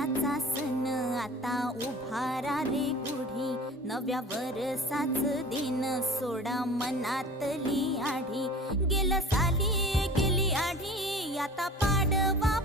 नव्याचा सण आता उभारा रे गुढी, नव्या वरसाच दिन सोडा मनातली आढी. गेलं साली गेली आढी, आता पाडवा